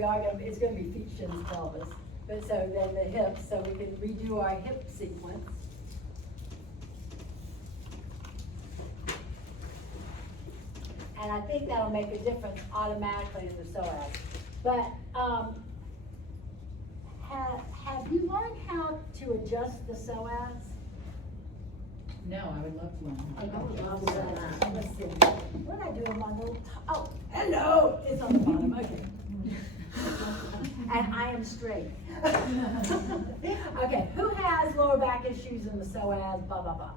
we are gonna, it's gonna be feet, shins, pelvis. But so then the hips, so we can redo our hip sequence. And I think that'll make a difference automatically in the psoas. But, have you learned how to adjust the psoas? No, I would love to learn. Let's see. What did I do with my little, oh, hello, it's on the bottom, okay. And I am straight. Okay, who has lower back issues in the psoas, blah, blah, blah?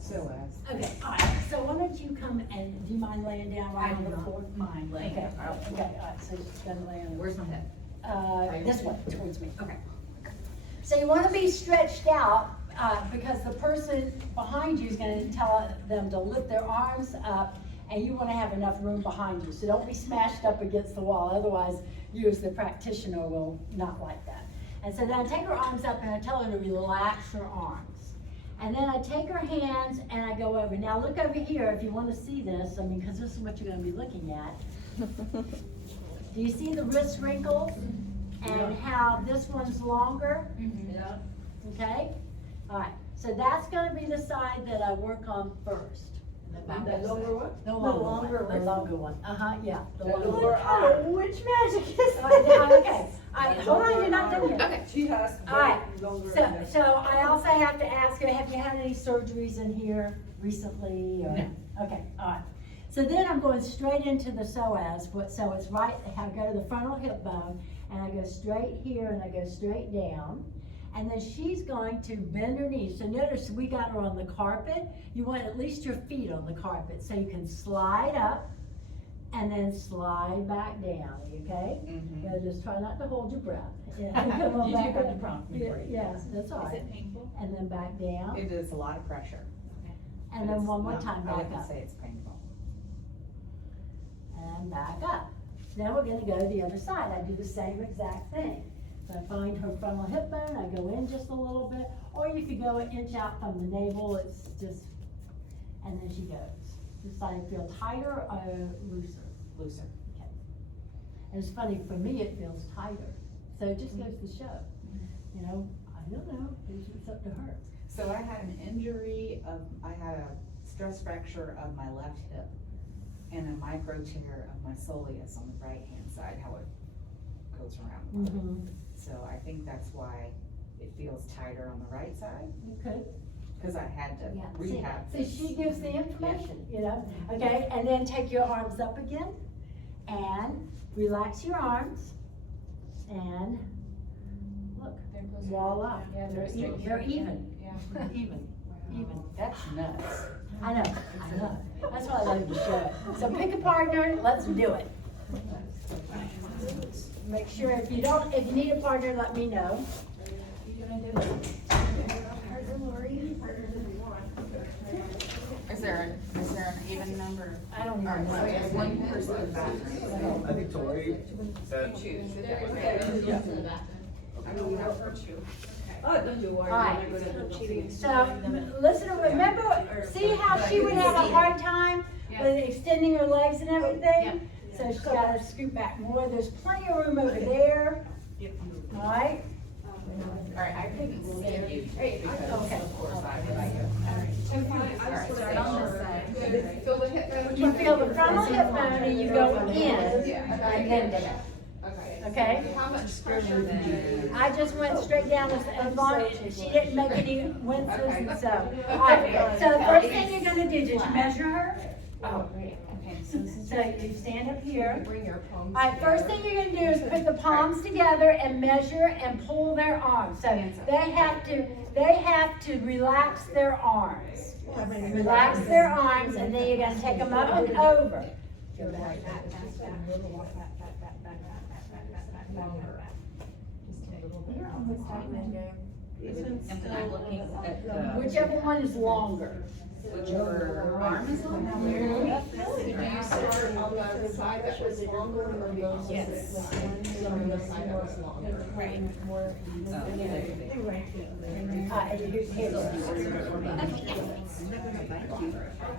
Psoas. Okay, all right, so why don't you come and, do you mind laying down right on the floor? Mind laying Okay, down. okay, all right, so she's gonna lay on. Where's my head? This way, towards me. Okay. So you wanna be stretched out, because the person behind you is gonna tell them to lift their arms up, and you wanna have enough room behind you. So don't be smashed up against the wall, otherwise you as the practitioner will not like that. And so then I take her arms up and I tell her to relax her arms. And then I take her hands and I go over. Now look over here if you wanna see this, I mean, cause this is what you're gonna be looking at. Do you see the wrist wrinkles? And how this one's longer? Yeah. Okay? All right, so that's gonna be the side that I work on first. The lower one? The longer longer, one. the longer one. Yeah. The lower arm. Which magic is Okay, all right, hold on, you're not done yet. Okay. She has All right, longer. so I also have to ask her, have you had any surgeries in here recently? Or? No. Okay, all right. So then I'm going straight into the psoas, so it's right, I go to the frontal hip bone, and I go straight here, and I go straight down. And then she's going to bend her knees. So notice we got her on the carpet. You want at least your feet on the carpet, so you can slide up, and then slide back down, okay? Mhm. Just try not to hold your breath. You Come on do back have up. to prompt me for it. Yeah, that's all Is right. it painful? And then back down, It is a lot of pressure. and but then it's one more not- time I back wouldn't up, say it's painful. and back up. Now we're gonna go to the other side. I do the same exact thing. So I find her frontal hip bone, I go in just a little bit, or you could go an inch out from the navel, it's just, and then she goes. This side feel tighter or looser? Looser. Okay. And it's funny, for me, it feels tighter. So it just goes to show, you know, I don't know, it's up to her. So I had an injury I had a stress fracture of my left hip and a micro tear of my soleus on the right hand side, how it goes around. Mm-hmm. So I think that's why it feels tighter on the right side, Okay. cause I had to Yeah, rehab. see, this. she gives the information, you know, okay, and then take your arms up again, and relax your arms, and look, voila, Yeah, they're they're even, straight. they're even, Yeah. even. That's nuts. I know, that's why I love the show. So pick a partner, let's do it. Make sure if you need a partner, let me know. Is there an even number? I don't Or even know. is one person in the bathroom? I think Tori said. Choose. Oh, don't you worry. Alright. I'm not gonna do So, listen, remember, see how she would have a hard time with extending her legs and everything? So she's gotta scoot back more, there's plenty of room over there. Alright? Alright, I couldn't see you. Okay. Start on this side. Feel the hip bone. You feel the frontal hip bone and you go in, Yeah. and then down, Okay. okay? How much pressure then? I just went straight down as long as she didn't make any winces and so. Alright, so the first thing you're gonna do, did you measure her? Oh, okay. So you stand up here. Bring your palms. Alright, first thing you're gonna do is put the palms together and measure and pull their arms. So they have to relax their arms. Relax their arms and then you're gonna take them up and over. And then I'm looking at the. Whichever one is longer. Whichever arm is on. Do you start on the side that was longer or the Yes. So on the side that was longer? Right.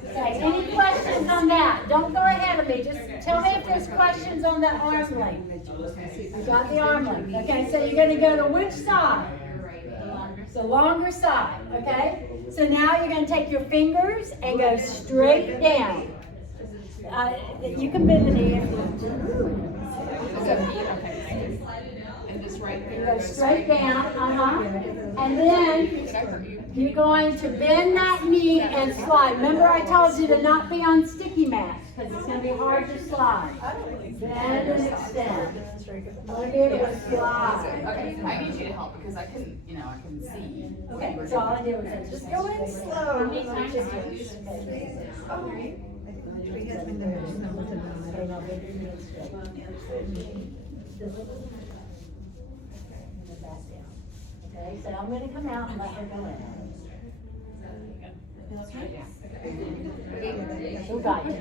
Okay, any questions on that? Don't go ahead of me, just tell me if there's questions on that arm length. You got the arm length, okay, so you're gonna go to which side? The longer side, okay? So now you're gonna take your fingers and go straight down. You can bend the knee if you want to. And this right You there go goes straight down, and then you're going to bend that knee and slide. Remember I told you to not be on sticky mats, because it's going to be hard to slide. Bend and extend. You want to be able to slide. Okay, I need you to help because I couldn't, I couldn't see. Okay, so all I did was just go in slow. How many times do you use Okay, so I'm going to come out and let her go in. She'll guide you.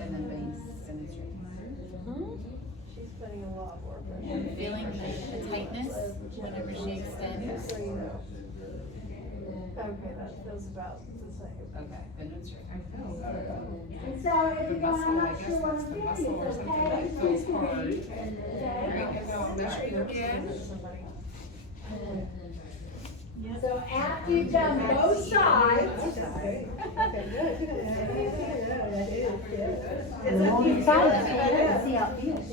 And then base and then straight. She's putting a lot of work in. And feeling the tightness whenever she extends. So you know. Okay, that feels about the same. Okay, and then straight. And so if you're going, I'm not sure what I'm doing, it's okay. So after you've done both sides. See how it feels.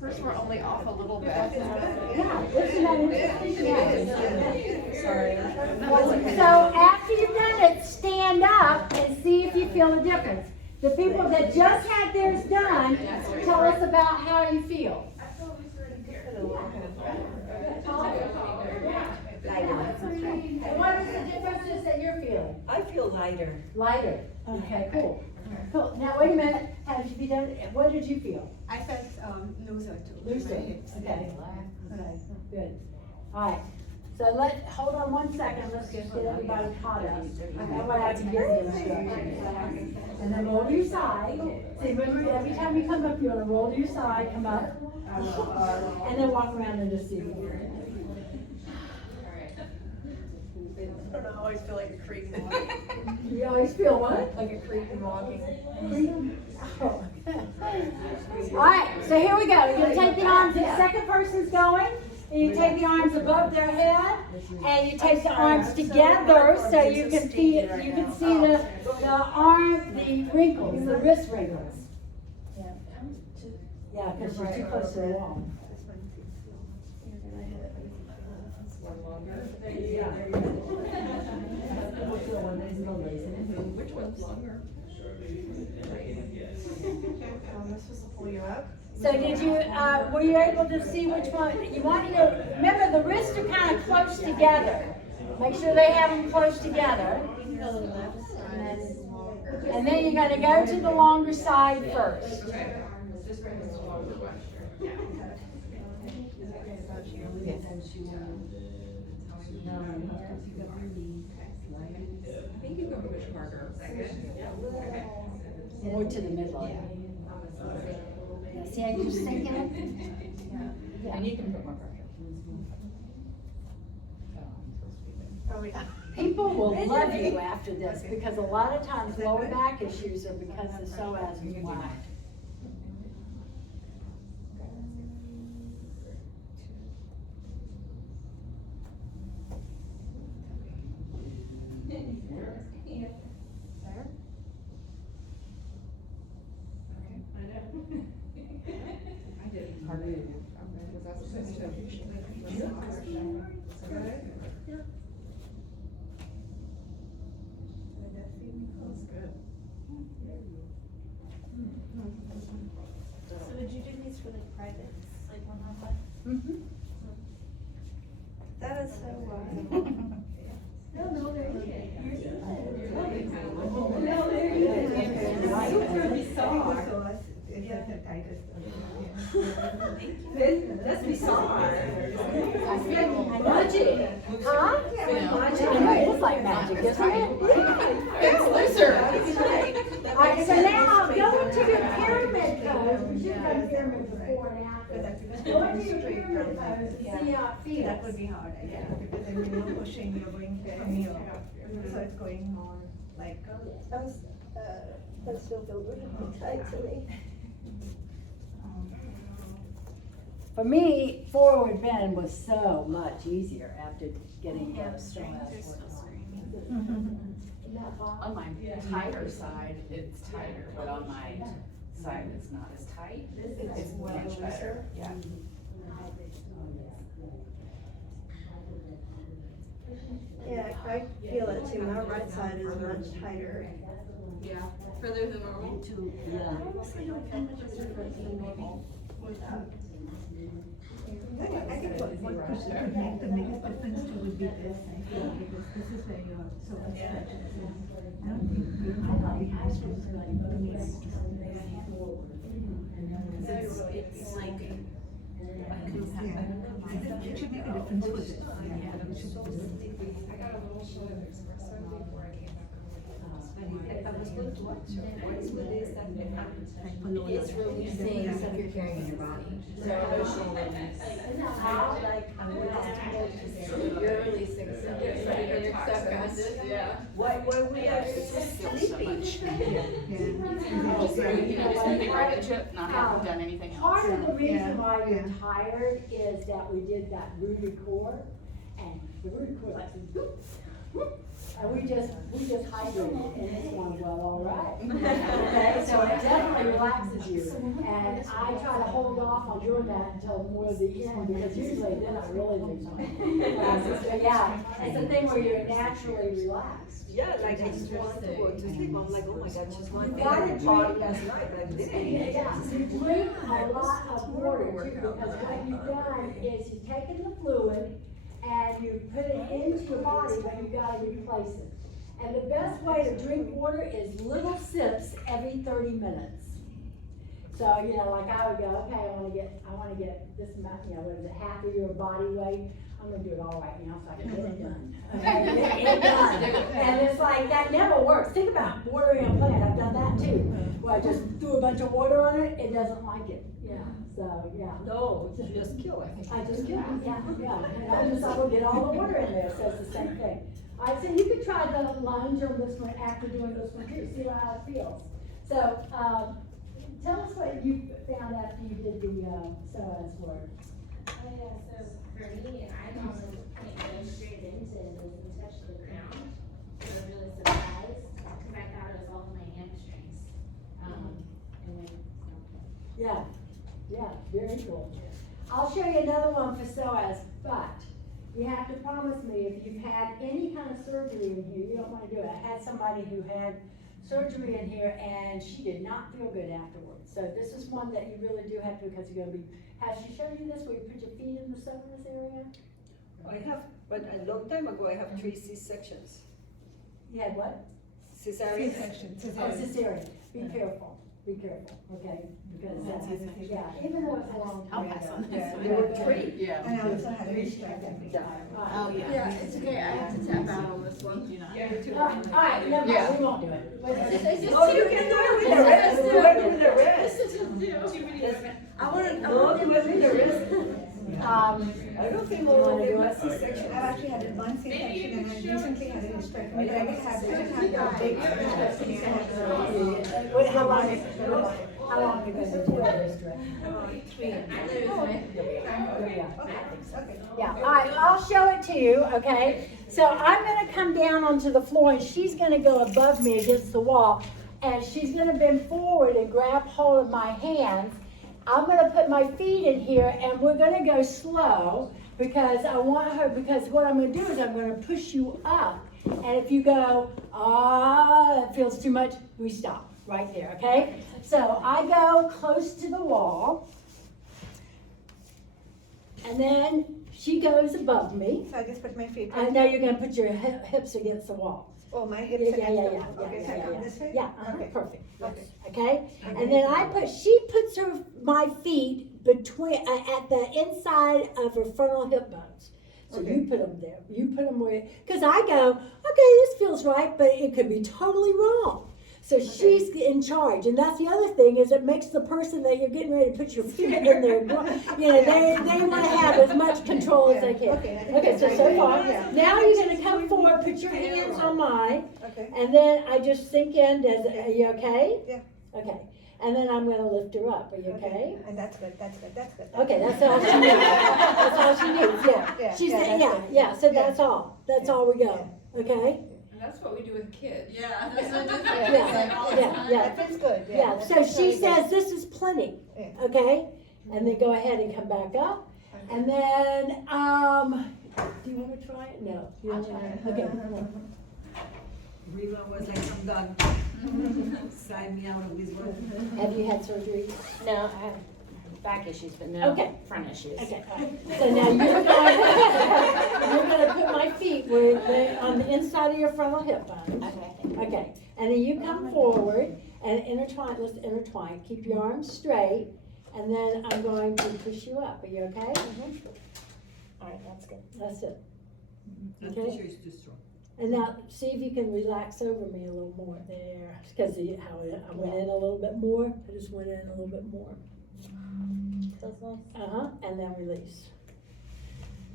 First, we're only off a little bit. Yeah, isn't that interesting? So after you've done it, stand up and see if you feel a difference. The people that just had theirs done, tell us about how you feel. And what is the differences that you're feeling? I feel lighter. Lighter. Okay, cool. Cool. Now wait a minute. Have you done? What did you feel? I felt looser too. Looser. Okay. Okay. Good. All right. So hold on 1 second. Let's just get everybody caught up. That way I can give the instructions. And then roll to your side. See, remember every time you come up, you're gonna roll to your side, come up, and then walk around and just see. I don't know, I always feel like a creep walking. You always feel what? Like a creep walking. Oh. All right, so here we go. You're gonna take the arms, the second person's going, and you take the arms above their head, and you take the arms together so you can see it. You can see the arm, the wrinkles, the wrist wrinkles. Yeah, because you're too close to the wall. Which one's longer? Am I supposed to pull you up? So did you, were you able to see which one? You want to, remember the wrists are kind of close together. Make sure they have them close together. And then you're going to go to the longer side first. I think you can push harder. More to the middle. See how you're sinking it? And you can put more pressure. Oh, yeah. People will love you after this because a lot of times lower back issues are because the psoas is whacked. I did harder. So would you do these for like private, like one-on-one? Mm-hmm. That is so wild. No, they're okay. It's the tightest. That's bizarre. Magic. Huh? I know, it is like magic, isn't it? It's looser. Alright, so now go into your pyramid pose. We should have done pyramid before and after. Go into your pyramid pose and see how it feels. That would be hard, I guess, because then when you're pushing, you're going from here. So it's going more like. That still feels really tight to me. For me, forward bend was so much easier after getting the Psoas worked on. On my tighter side, it's tighter, but on my side, it's not as tight. It's much better, yeah. Yeah, I feel it too. My right side is much tighter. Yeah, further than normal. I think what could make the biggest difference too would be this, I feel, because this is where your psoas stretches. I don't think your body has to like It's like, I think it should make a difference with it. It should I got a little short of espresso before I came back home. I was going to watch what's with this that it's releasing stuff you're carrying in your body. So emotional release. You're releasing stuff. Your stuff yeah. Why would we have It just feels so much. You know, Something right at chip, not having done anything else. Part of the reason Yeah, why you're yeah. tired is that we did that rooted core, and the rooted core like, whoop, whoop, and we just hydrated, and this one's well, all right. Okay, so it definitely relaxes you, and I try to hold off on doing that until more of the end, because usually then I really lose my. So yeah, it's a thing where you're naturally relaxed. Yeah, like I just wanted to go to sleep. I'm like, oh my God, just one You thing. gotta I party last night, I didn't. Yeah, you drink a lot of water too, because what you've done is you've taken the fluid and you put it into your body, but you gotta replace it. And the best way to drink water is little sips every 30 minutes. So, you know, like I would go, okay, I wanna get this amount, you know, what is it, half of your body weight? I'm gonna do it all right now so I can get it done. Okay, get it done. And it's like, that never works. Think about watering a plant, I've done that too. Where I just threw a bunch of water on it, it doesn't like it. Yeah, so, yeah. No, you just kill it. I just kidding, yeah. And I will get all the water in there, so it's the same thing. All right, so you could try the lunge on this one after doing this one too, see how it feels. So, tell us what you found after you did the Psoas work. Oh yeah, so for me, I normally can't go straight into it and touch the ground. So I was really surprised, because I thought it was all my hamstrings. And then, Yeah, very cool. I'll show you another one for Psoas, but you have to promise me if you've had any kind of surgery in here, you don't want to do it. I had somebody who had surgery in here and she did not feel good afterwards. So this is one that you really do have to, because you're gonna be, has she shown you this where you put your feet in the psoas area? I have, but a long time ago, I have 3 C-sections. You had what? Cesarean. Oh, cesarean. Be careful, okay? Because that's, yeah, even though it's a long I'll time pass ago. on this Yeah, one. There were 3. Yeah. And I also had a restricted. Oh, yeah. Yeah, it's okay, I have to tap out on this one. Do not. All right, never mind, we won't do it. But it's- Oh, you can do it with the rest. Do it with the rest. I wanna, No, do it with the rest. I don't think all of them have I've C-section. actually had one C-section and I recently had a hysterectomy, but I didn't have the big hysterectomy. Wait, how long have you been doing this? 3 Yeah, all right, I'll show it to you, okay? So I'm gonna come down onto the floor and she's gonna go above me against the wall and she's gonna bend forward and grab hold of my hands. I'm gonna put my feet in here and we're gonna go slow because I want her, because what I'm gonna do is I'm gonna push you up. And if you go, that feels too much, we stop right there, okay? So I go close to the wall. And then she goes above me. So I just put my feet. I know you're gonna put your hips against the wall. Oh, my Yeah, hips yeah, against yeah, the yeah, wall. Okay, so I yeah, come yeah. this way? Yeah, Okay. perfect. Okay. Okay? And then she puts my feet between, at the inside of her frontal hip bones. So Okay. you put them there, you put them where, cause I go, okay, this feels right, but it could be totally wrong. So she's in charge, and that's the other thing, is it makes the person that you're getting ready to put your feet in there, you know, they wanna have as much control as they can. Okay, so far, Yeah. now you're gonna come forward, put your hands on mine, Okay. and then I just sink in, are you okay? Yeah. Okay, and then I'm gonna lift her up, are you okay? And that's good, that's good, that's good. Okay, that's all she needs, that's all she needs, yeah. Yeah, She's, yeah, that's yeah, good. yeah, so Yeah. that's all we go, okay? And that's what we do with kids. Yeah. Yeah. That feels good, yeah. Yeah, that so feels she really good. says, this is plenty, Yeah. okay? And then go ahead and come back up, and then, do you wanna try it? No. You don't wanna- Okay, come on. Reva was like, I'm done. Sign me out of this one. Have you had surgery? No, I have back issues, but no Okay. front issues. Okay, all right. So now you're gonna put my feet where they, on the inside of your frontal hip bone. Okay. Okay, and then you come forward and intertwine, let's intertwine, keep your arms straight, and then I'm going to push you up, are you okay? All right, that's good. That's it. The Okay. tissue is too strong. And now, see if you can relax over me a little more there, because how I went in a little bit more, I just went in a little bit more. Feels nice. Uh-huh, and then release.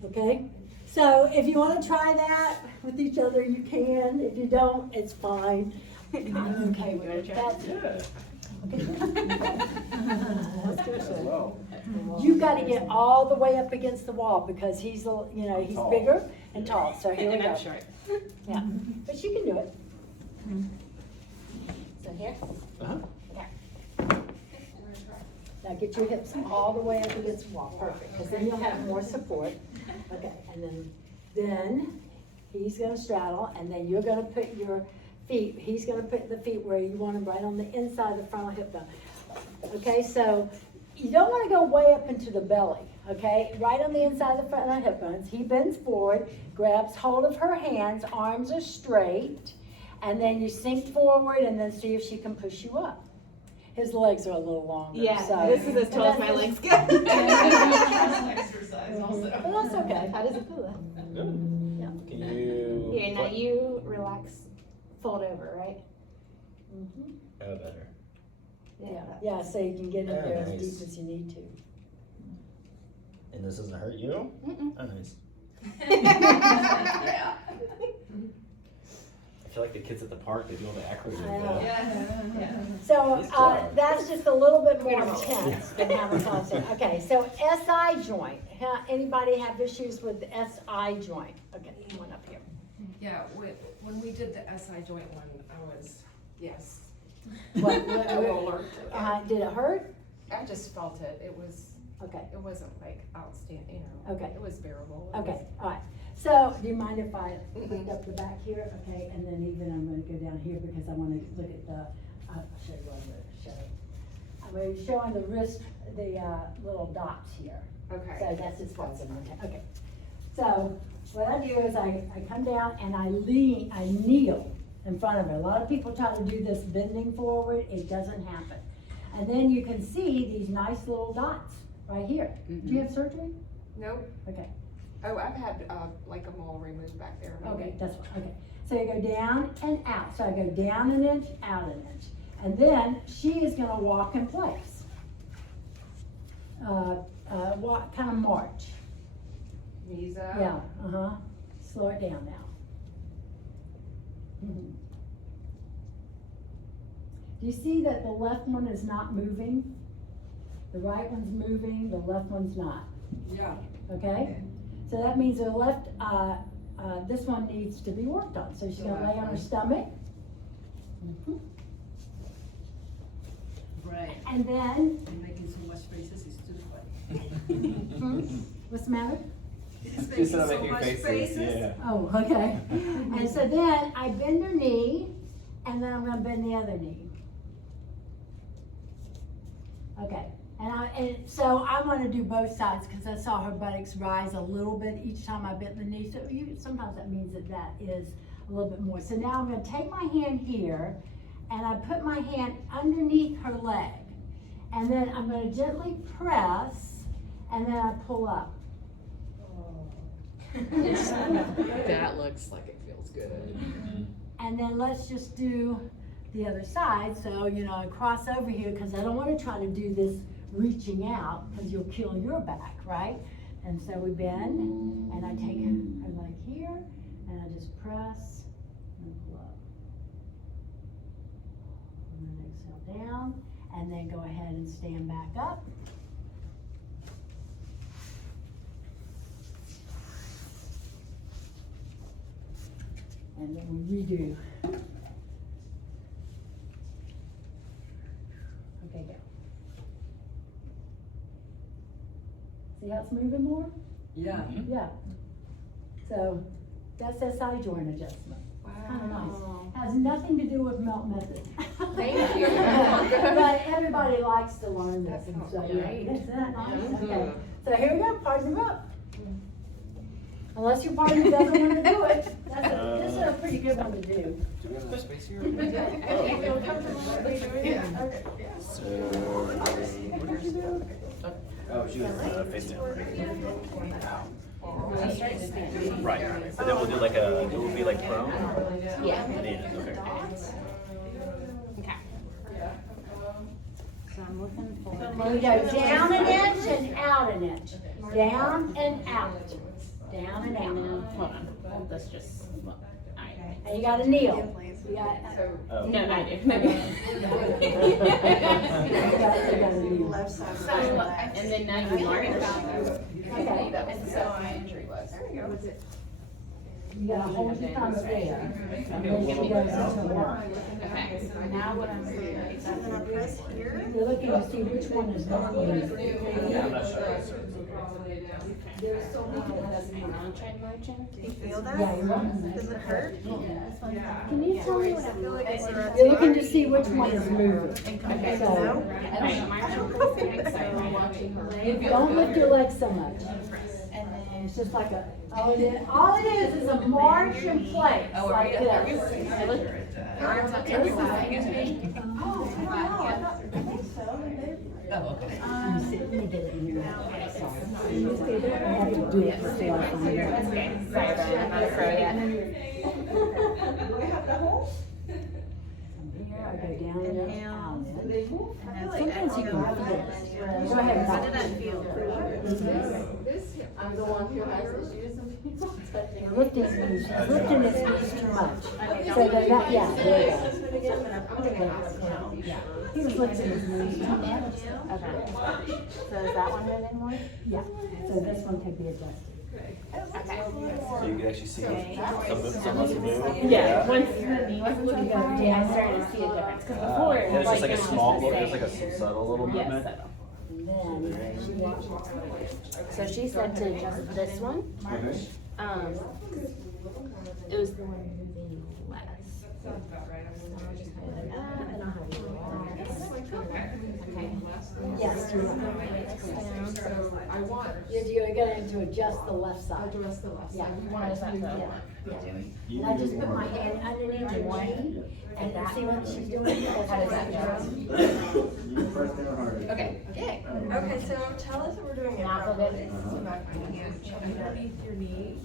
Okay? So if you wanna try that with each other, you can. If you don't, it's fine. I'm okay with it. That's- As well. You gotta get all the way up against the wall, because he's, you know, he's Tall. bigger and tall, so here we And go. I'm short. Yeah, but you can do it. So here? Uh-huh. Now get your hips all the way up against the wall, perfect, because then you'll have more support. Okay, and then he's gonna straddle, and then you're gonna put your feet, he's gonna put the feet where you want them, right on the inside of the frontal hip bone. Okay, so you don't wanna go way up into the belly, okay? Right on the inside of the frontal hip bones, he bends forward, grabs hold of her hands, arms are straight, and then you sink forward and then see if she can push you up. His legs are a little longer, Yeah, so. this is as tall as my legs get. Exercise But that's okay. How does it feel then? Can you? Here, now you relax, fold over, right? Mhm. Oh, better. Yeah, so you can get in Yeah, there as nice. deep as you need to. And this doesn't hurt you? Mm-mm. Oh, nice. Yeah. I feel like the kids at the park, they do all the acronyms. I know. Yeah. So, Nice job. that's just a little bit more Beautiful. intense than having constant. Okay, so SI joint. Anybody have issues with the SI joint? Okay, come on up here. Yeah, when we did the SI joint one, I was, yes, What, a little alert to it. did it hurt? I just felt it, Okay, it wasn't like outstanding, you know. Okay. It was bearable. It okay, was- all right. So, do you mind if I lift up the back here? Okay, and then even I'm gonna go down here because I wanna look at the, I'll show you what I'm gonna show. I'm gonna be showing the wrist, the, little dots here. Okay. So that's as far as I'm gonna, okay. So, what I do is I come down and I kneel in front of her. A lot of people try to do this bending forward, it doesn't happen. And then you can see these nice little dots right here. Do you have surgery? Nope. Okay. Oh, I've had, like a mole removed back there. Okay, that's fine, okay. So you go down and out. So I go down an inch, out an inch. And then she is gonna walk in place. Walk, kind of march. Knees up. Yeah, uh-huh. Slow it down now. Mhm. Do you see that the left one is not moving? The right one's moving, the left one's not, Yeah. okay? So that means the left, this one needs to be worked on. So she's gonna lay on her stomach. Mhm. Right. And then, You're making so much faces, it's too funny. what's the matter? It's Just making not so making much faces, faces. yeah. Oh, okay. And so then I bend her knee, and then I'm gonna bend the other knee. Okay, and so I wanna do both sides, cause I saw her buttocks rise a little bit each time I bent the knee, so sometimes that means that is a little bit more. So now I'm gonna take my hand here, and I put my hand underneath her leg, and then I'm gonna gently press, and then I pull up. That looks like it feels good. And then let's just do the other side, so, you know, I cross over here, cause I don't wanna try to do this reaching out, cause you'll kill your back, right? And so we bend, and I take her leg here, and I just press and pull up. And then exhale down, and then go ahead and stand back up. And then we redo. Okay, go. See how it's moving more? Yeah. Yeah. So that's that side joint adjustment. Kind of nice. Has nothing to do with melt method. Thank you. But everybody likes to learn this, and so, yeah. Great. Isn't that nice? Okay. So here we go, partner up. Unless your partner doesn't want to do it, this is a pretty good one to do. Do we have enough space here? So, oh, she was face down, right? Right, but then we'll do like a, it will be like prone? Yeah. At the end, okay. Okay. So I'm looking for. Here we go, down an inch and out an inch. Down and out. Down and out. Hold on, let's just, alright. And you gotta kneel. You got, Oh. No, I do. you gotta kneel. Left side. So, and then now you learn about. Okay. And so my injury was. You gotta hold your thumbs there. And then she goes into one. Okay, so now what I'm doing is I'm gonna press here. You're looking to see which one is not moving. Yeah, I'm not sure. there's so many that doesn't have non-tread motion. Do you feel that? Yeah, you're welcome. Does it hurt? Can you tell me what I feel like? You're looking to see which one is moving. Okay, So, Right, my shoulder's big, so watching her leg. don't lift your legs so much. It's just like a, all it is a march in place, like this. Arms up to the side. I think so. Oh, okay. Let me get it in here. Sorry. You stay there, I have to do it before I find it. That's okay. Sorry about that, I'm not a pro yet. Here, I go down and out. Sometimes Sometimes you can feel it. Go ahead, How Bob. did that feel? I'm the one who has issues and people touching. Lifting his knees too much. So that, yeah, there you go. Yeah. He was lifting his knees too much. Okay. So is that one moving more? Yeah, so this one could be adjusted. Okay. So you can actually see some muscle move? Yeah, once the knee wasn't so far, yeah, I started to see a difference, cause before it Yeah, was it's just like a now small, it's the it's like a same. subtle little Yes, movement. subtle. And then she So she said to adjust this one, Okay. it was the one moving less. So I'll just put it up and I'll have you relax. Okay. yes, you're right. I want. You're going to adjust the left side. Address the left Yeah. side. Why is that though? And I just put my hand underneath your knee, and see what she's doing? How does that go? Okay. Okay, so tell us what we're doing. Not the bit. Underneath your knee.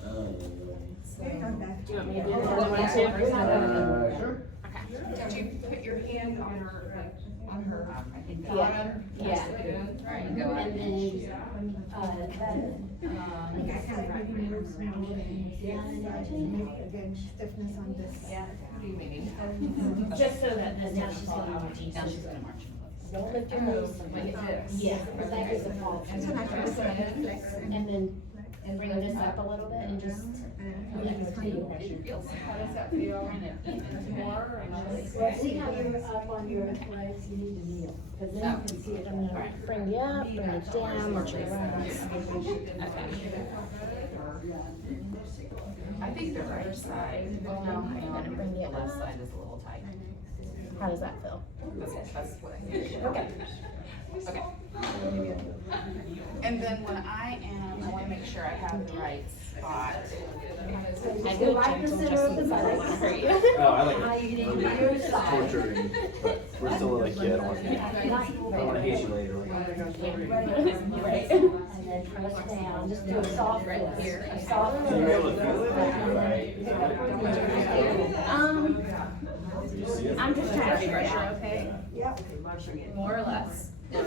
Come back. Do you want me to do the other one too? Sure. Did you put your hand on her, like, on her Yeah. bottom? Yeah. Alright, go ahead. And then, Again, stiffness on this. What do you mean? Just so that this now she's gonna march. Now she's gonna march. Don't lift your knees. Like this. Yeah. That is a fault. And then bring this up a little bit and just. How does that feel? More or less? Well, see how you're up on your legs, you need to kneel, because then you can see it. Bring you up, bring it down, watch your legs. I think the right side. Well, no, hang on. Bring The it left up. side is a little tight. How does that feel? That's what I think. Okay. Okay. And then when I wanna make sure I have the right spot. I go gentle just because I don't want to hurt you. Oh, I like Now you need to do your side. torturing. we're still like, yeah, I don't wanna hate you later. Right. And then press down, just do a soft push. A soft So you're able to push. feel it? Right. I'm just trying to figure it out. Okay? Yep. More or less. They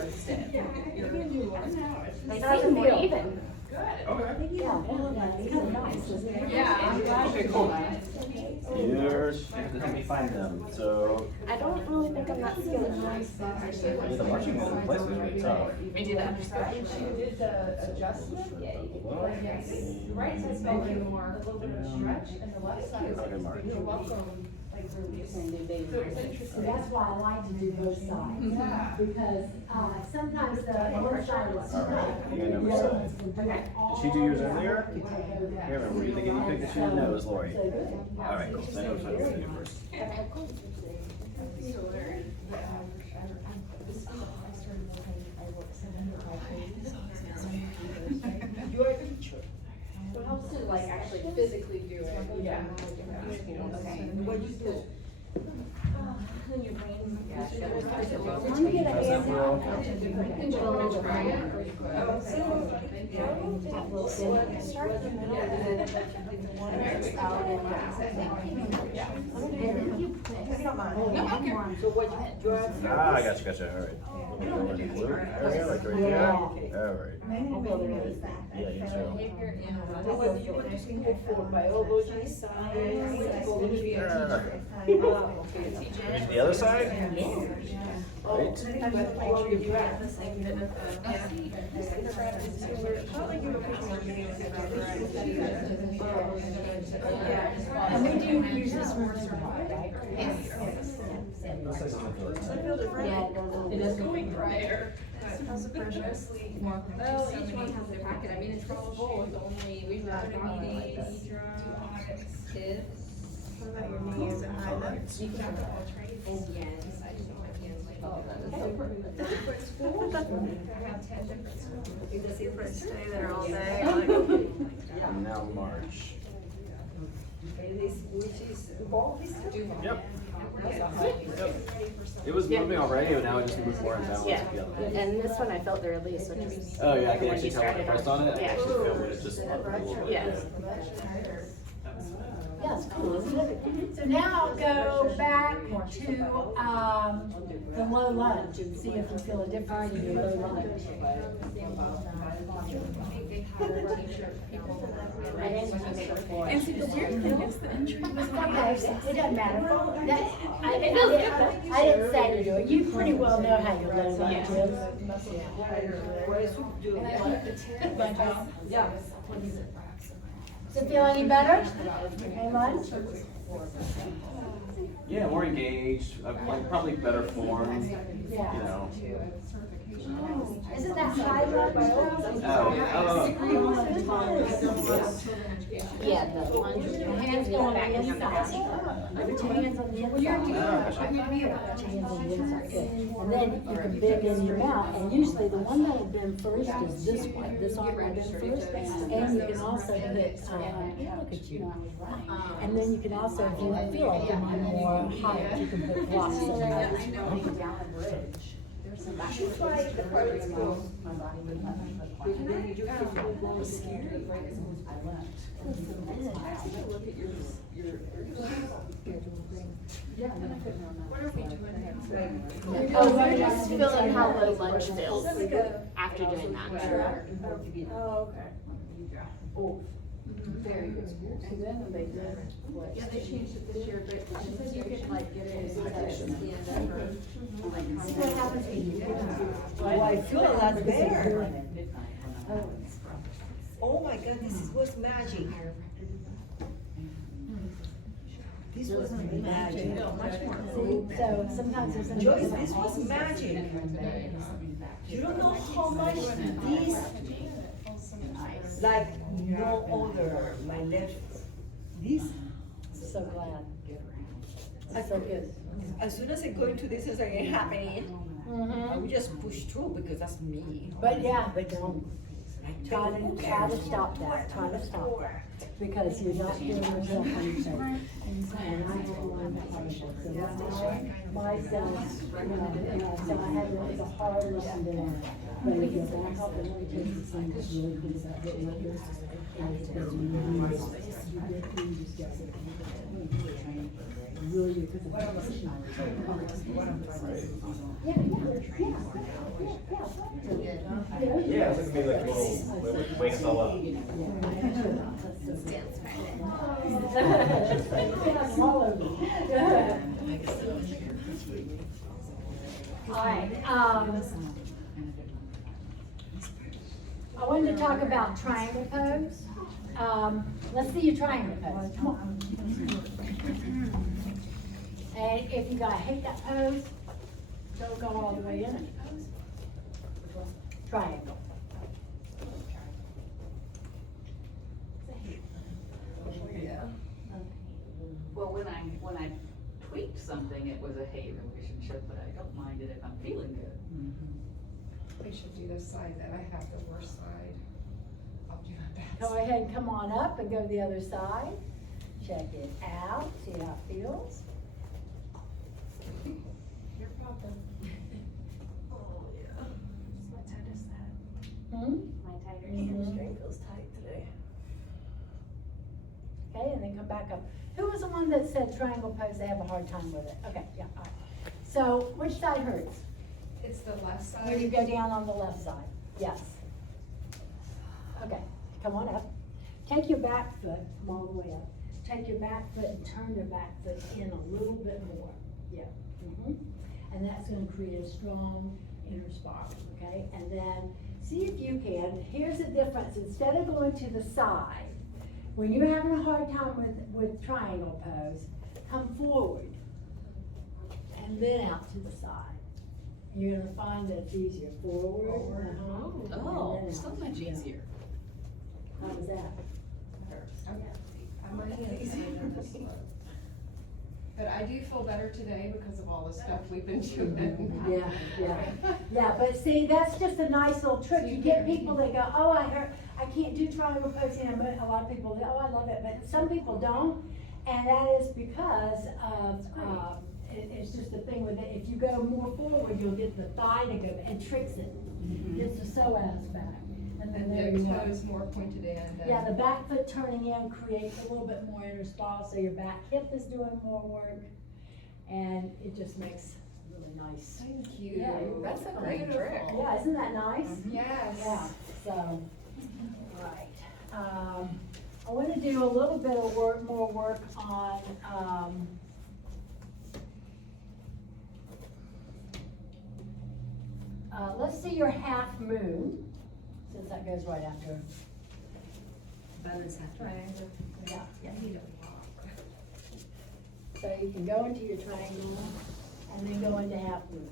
seem more even. Okay. Yeah, it's kind of nice, isn't it? Yeah, I'm glad. Okay, cool. You're, let me find them, so, I don't really think I'm that skilled. yeah, the marching in place was really tough. We did that. You did the adjustment? Yeah, you did. Yes. The right side's going more, a little bit of a stretch, and the left side is Okay, Mark. you're welcome, like releasing. So it's So interesting. that's why I like to do both sides, because, sometimes the one side is All right, you got number seven. Did she do yours earlier? Here, were you the guinea pig that she didn't know? It was Lori. All right, cool. So I know which one to do first. So it helps to like actually physically do it. Yeah. Okay. What you do? Then your brain. When you get a hand out, Start in the middle and then one is out and if you don't mind. So what you drive? Ah, I gotcha, all right. Over in the blue area, like right here? All right. Yeah, you too. Whether you want to go for biology, science, psychology, or Maybe the other side? Right? and we do use this room as well, right? It is going higher. Well, each one has their packet, I mean, it's full, it's only, we've got meetings, tips. What about your knees and highlights? Yes, I just know my hands like. Oh, Different schools? I have 10 different schools. You just see friends stay there all day. And now March. Yep. It was moving already, but now it just moved more and down. Yeah, and this one I felt the release, which is. Oh yeah, I can when actually you tell when I started. pressed on it. I Yeah. actually feel when it just moved a little bit. Yeah. Yeah, it's cool, isn't it? So now go back to, the low lunge and see if you feel a difference in your low lunge. And see, the weird thing is the injury was Okay, it doesn't matter. I didn't say to do it. You pretty well know how your low lunge is. Yeah. Does it feel any better? Low lunge? Yeah, more engaged, like probably better form, you Yeah. know. Isn't that high lunge? Yeah, the lunge. Your hands go on the inside. Put your hands on the inside. Put your hands on the inside. Good. And then you can bend in your mouth, and usually the one that'll bend first is this one. This arm will bend first. And you can also put, look at you. And then you can also, if you feel like you need more height, you can put blocks on that. She's like the private school. Then you do feel scary. Look at your. Oh, we're just feeling how low lunge feels after doing that. Oh, okay. very good schools. And then they did. Yeah, they changed it this year, but she said you can like get it in like stand up or like. See what happens when you do it. Well, I feel a lot better. Oh. Oh my God, this was magic. This was magic. See, so sometimes there's. an- Joyce, this was magic. You don't know how much this, like no other, my left, this. So glad. So good. As soon as I go into this, it's like happening. I would just push through because that's me. But yeah, but don't. Try to stop that, try to stop that, because you're not doing yourself any favor. And I have one partial, so that's myself, so I had, it was a hard lesson to learn. But if you back up and let it take the thing, just really think about it, what you're, and it's because you get through, you just get it. Really, because of the position. Yeah, it's gonna be like a little, wake us all up. Alright, I wanted to talk about triangle pose. Let's see your triangle pose, come on. And if you gotta hate that pose, don't go all the way in it. Triangle. Well, when I tweaked something, it was a hate relationship, but I don't mind it if I'm feeling good. We should do this side, that I have the worst side. I'll do my best. Go ahead and come on up and go to the other side. Check it out, see how it feels. Your problem. Oh, yeah. My tightest set. My tighter Mhm. feels tight today. Okay, and then come back up. Who was the one that said triangle pose, they have a hard time with it? Okay, yeah, all right. So, which side hurts? It's the left side. Where you go down on the left side, yes. Okay, come on up. Take your back foot, come all the way up. Take your back foot and turn your back foot in a little bit more, yeah. And that's gonna create a strong inner spiral, okay? And then, see if you can, here's the difference, instead of going to the side, when you're having a hard time with triangle pose, come forward and then out to the side. You're gonna find that it's easier, forward, and then out. So much easier. How was that? I'm not easy. But I do feel better today because of all the stuff we've been doing. Yeah, but see, that's just a nice little trick. You get people that go, oh, I can't do triangle pose, but a lot of people, oh, I love it, but some people don't. And that is because of, it's just a thing with it. If you go more forward, you'll get the thigh to go, and tricks it. Gets the psoas back. And then there And you the are. toes more pointed in. Yeah, the back foot turning in creates a little bit more inner spiral, so your back hip is doing more work, and it just makes really nice. Thank you. Yeah, That's a great trick. Yeah, isn't that nice? Yes. Yeah, so, right. I wanna do a little bit of more work on, let's see your half moon, since that goes right after. Bonus after. Triangle. Yeah. I need a walk. So you can go into your triangle and then go into half moon.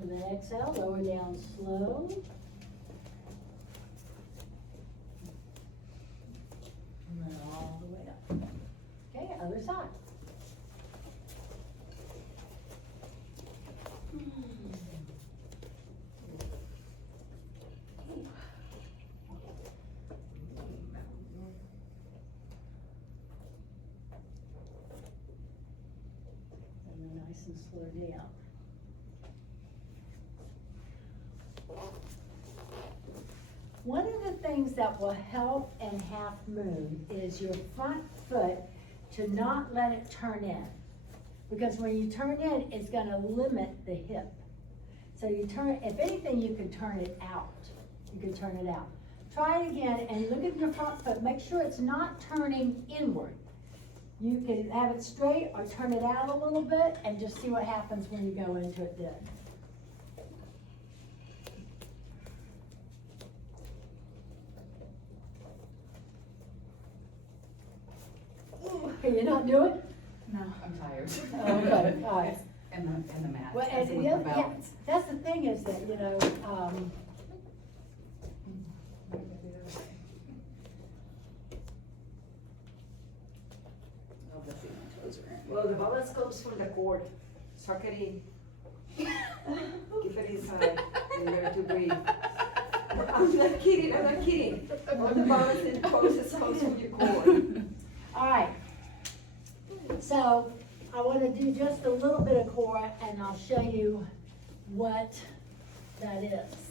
And then exhale, lower down slow. And then all the way up. Okay, other side. And then nice and slow down. One of the things that will help in half moon is your front foot to not let it turn in. Because when you turn in, it's gonna limit the hip. So you turn, if anything, you can turn it out. You can turn it out. Try it again and look at your front foot. Make sure it's not turning inward. You can have it straight or turn it out a little bit and just see what happens when you go into it then. Can you not do it? No, I'm tired. Okay, all right. And the mat. Well, and the other, yeah, that's the thing is that, you know, Well, the balance comes from the cord. Suck it in. Keep it inside and learn to breathe. I'm not kidding. All the balancing process comes from your cord. All right. So I want to do just a little bit of core and I'll show you what that is.